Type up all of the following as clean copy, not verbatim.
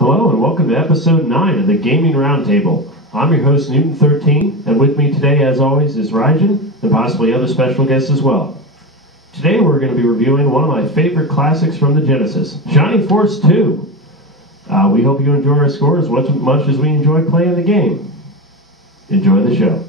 Hello and welcome to episode 9 of the Gaming Roundtable. I'm your host Newton13, and with me today as always is Rajan and possibly other special guests as well. Today we're going to be reviewing one of my favorite classics from the Genesis, Shining Force 2. We hope you enjoy our score as much as we enjoy playing the game. Enjoy the show.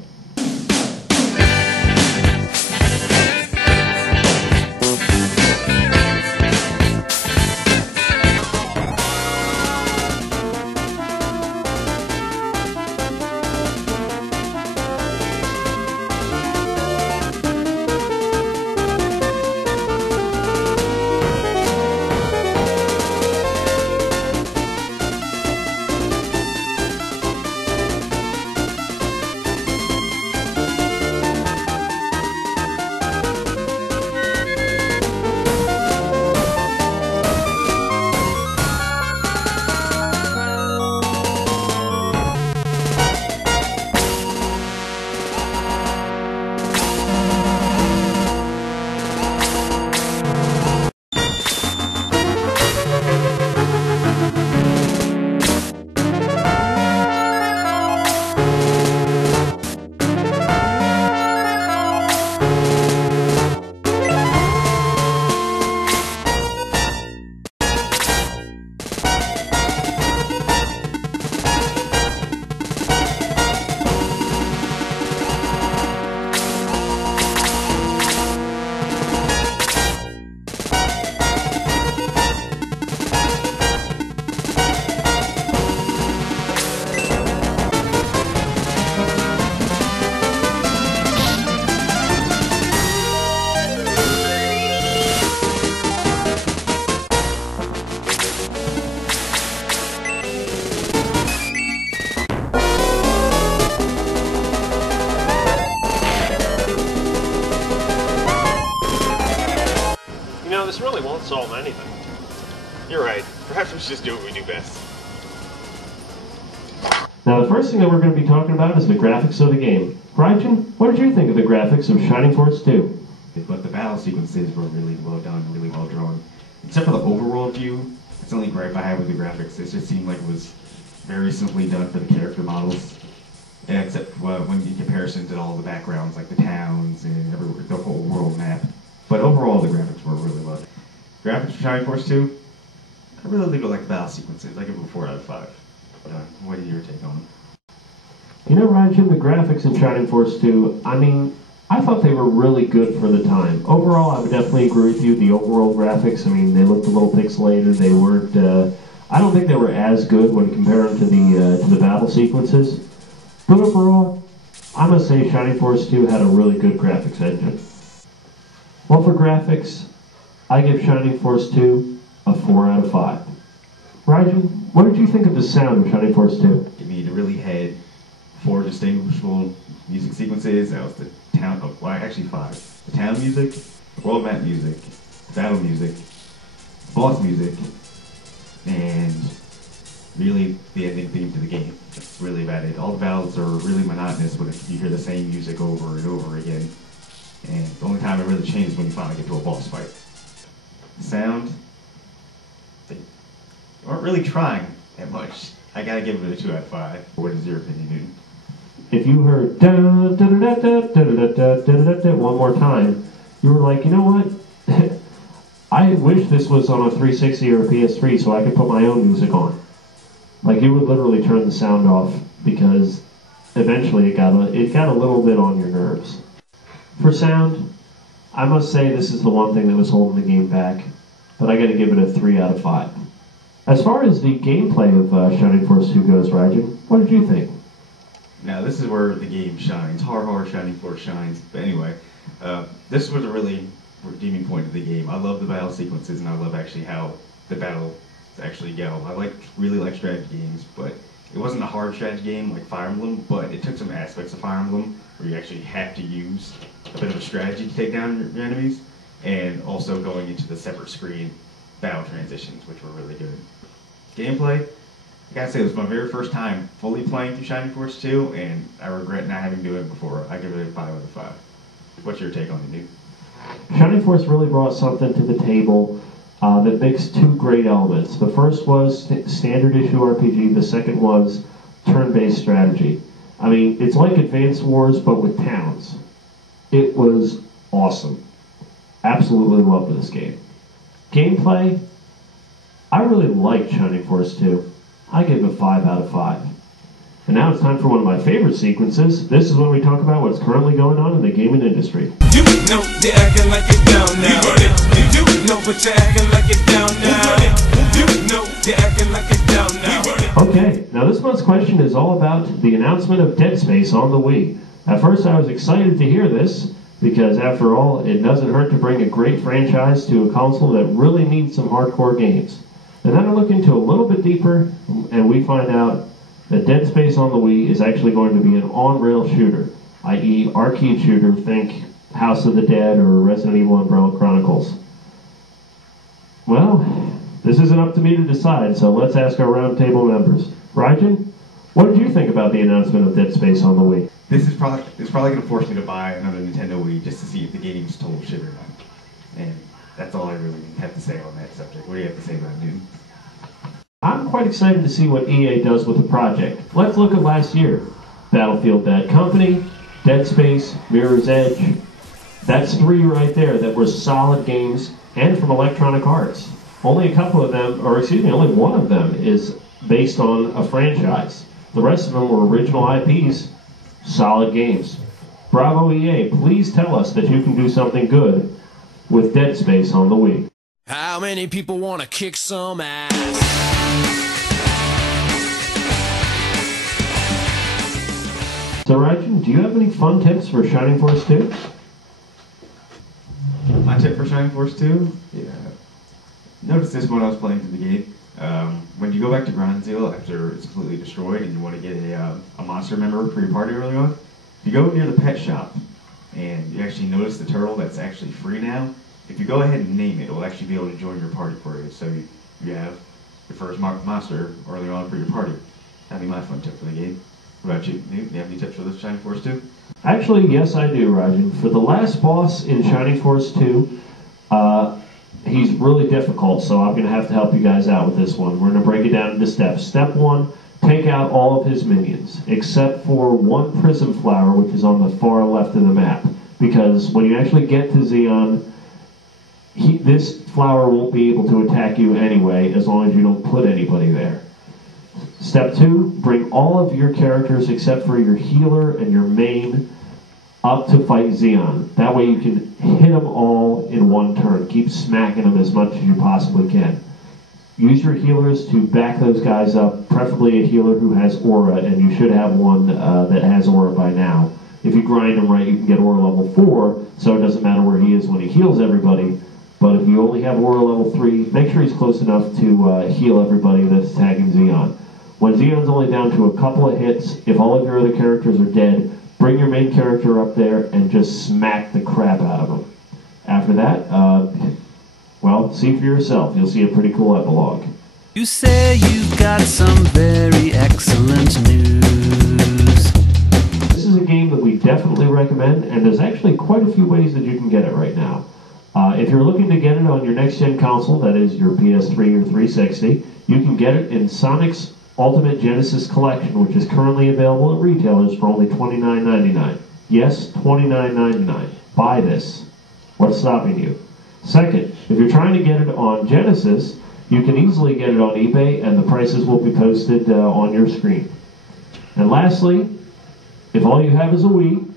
This really won't solve anything. You're right. Perhaps we should just do what we do best. Now the first thing that we're going to be talking about is the graphics of the game. Rajan, what did you think of the graphics of Shining Force 2? But the battle sequences were really well done, really well drawn. Except for the overworld view, it's the only gripe I have with the graphics. It just seemed like it was very simply done for the character models. Except when in comparison to all the backgrounds, like the towns and the whole world map. But overall, the graphics were really well done. Graphics for Shining Force 2, I really like the battle sequences. I give them a 4 out of 5. What is your take on them? You know, Rajan, the graphics in Shining Force 2, I thought they were really good for the time. Overall, I would definitely agree with you. The overall graphics, they looked a little pixelated. They weren't, I don't think they were as good when compared to the battle sequences. But overall, I must say Shining Force 2 had a really good graphics engine. Well, for graphics, I give Shining Force 2 a 4 out of 5. Rajan, what did you think of the sound of Shining Force 2? It really had 4 distinguishable music sequences. That was the town, actually 5. The town music, the world map music, the battle music, the boss music, and really the ending theme to the game. That's really about it. All the battles are really monotonous when you hear the same music over and over again. And the only time it really changes is when you finally get to a boss fight. Sound, they aren't really trying that much. I gotta give it a 2 out of 5. What is your opinion, Newton? If you heard one more time, you were like, you know what? I wish this was on a 360 or a PS3 so I could put my own music on. Like, you would literally turn the sound off because eventually it got a little bit on your nerves. For sound, I must say this is the one thing that was holding the game back, but I gotta give it a 3 out of 5. As far as the gameplay of Shining Force 2 goes, Rajan, what did you think? Now this is where the game shines. Har Shining Force shines. But anyway, this was a really redeeming point of the game. I love the battle sequences and I love actually how the battles actually go. I really like strategy games, but it wasn't a hard strategy game like Fire Emblem, but it took some aspects of Fire Emblem where you actually have to use a bit of a strategy to take down your enemies, and also going into the separate screen battle transitions, which were really good. Gameplay, I gotta say, it was my very first time fully playing through Shining Force 2, and I regret not having done it before. I give it a 5 out of 5. What's your take on it, Duke? Shining Force really brought something to the table that mixed two great elements. The first was standard issue RPG, the second was turn-based strategy. I mean, it's like Advance Wars, but with towns. It was awesome. Absolutely loved this game. Gameplay, I really liked Shining Force 2. I give it a 5 out of 5. And now it's time for one of my favorite sequences. This is when we talk about what's currently going on in the gaming industry. You know they're acting like it's down now. You know but you're acting like it's down now. You know they're acting like it's down now. Okay, now this month's question is all about the announcement of Dead Space on the Wii. At first I was excited to hear this, because after all, it doesn't hurt to bring a great franchise to a console that really needs some hardcore games. And then I look into a little bit deeper, and we find out that Dead Space on the Wii is actually going to be an on-rail shooter, i.e. arcade shooter, think House of the Dead or Resident Evil Umbrella Chronicles. Well, this isn't up to me to decide, so let's ask our roundtable members. Raijin, what did you think about the announcement of Dead Space on the Wii? This is probably going to force me to buy another Nintendo Wii just to see if the game's total shit or not. And that's all I really have to say on that subject. What do you have to say about it, Newton? I'm quite excited to see what EA does with the project. Let's look at last year. Battlefield Bad Company, Dead Space, Mirror's Edge. That's 3 right there that were solid games and from Electronic Arts. Only a couple of them, or excuse me, only one of them is based on a franchise. The rest of them were original IPs, solid games. Bravo EA, please tell us that you can do something good with Dead Space on the Wii. How many people want to kick some ass? So Raijin, do you have any fun tips for Shining Force 2? My tip for Shining Force 2? Yeah. Noticed this when I was playing through the game. When you go back to Gronzil after it's completely destroyed and you want to get a monster member for your party early on, if you go near the pet shop and you actually notice the turtle that's actually free now, if you go ahead and name it, it will actually be able to join your party for you. So you have your first monster early on for your party. That'd be my fun tip for the game. What about you, Newt? Do you have any tips for this Shining Force 2? Actually, yes, I do, Raijin. For the last boss in Shining Force 2, he's really difficult, so I'm going to have to help you guys out with this one. We're going to break it down into steps. Step 1, take out all of his minions, except for one prism flower, which is on the far left of the map. Because when you actually get to Xeon, this flower won't be able to attack you anyway, as long as you don't put anybody there. Step 2, bring all of your characters except for your healer and your main up to fight Xeon. That way you can hit them all in one turn. Keep smacking them as much as you possibly can. Use your healers to back those guys up, preferably a healer who has aura, and you should have one that has aura by now. If you grind him right, you can get aura level 4, so it doesn't matter where he is when he heals everybody. But if you only have aura level 3, make sure he's close enough to heal everybody that's tagging Xeon. When Xeon's only down to a couple of hits, if all of your other characters are dead, bring your main character up there and just smack the crap out of him. After that, well, see for yourself. You'll see a pretty cool epilogue. You say you've got some very excellent news. This is a game that we definitely recommend, and there's actually quite a few ways that you can get it right now. If you're looking to get it on your next-gen console, that is your PS3 or 360, you can get it in Sonic's Ultimate Genesis Collection, which is currently available at retailers for only $29.99. Yes, $29.99. Buy this. What's stopping you? Second, if you're trying to get it on Genesis, you can easily get it on eBay, and the prices will be posted on your screen. And lastly, if all you have is a Wii,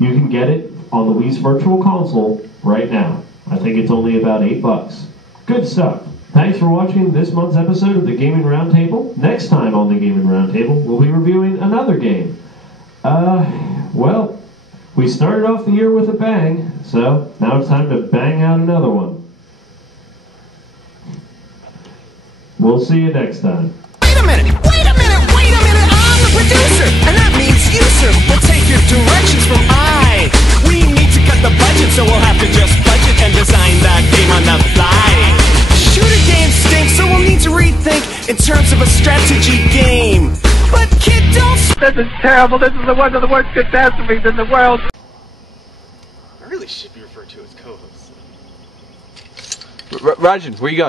you can get it on the Wii's Virtual Console right now. I think it's only about $8. Good stuff. Thanks for watching this month's episode of the Gaming Roundtable. Next time on the Gaming Roundtable, we'll be reviewing another game. Well, we started off the year with a bang, so now it's time to bang out another one. We'll see you next time. Wait a minute! I'm the producer! And that means you, sir, will take your directions from I. We need to cut the budget, so we'll have to just budget and design that game on the fly. Shooter games stink, so we'll need to rethink in terms of a strategy game. But kid, don't... This is terrible. This is one of the worst catastrophes in the world. I really should be referred to as co-host. Rajan, where you going?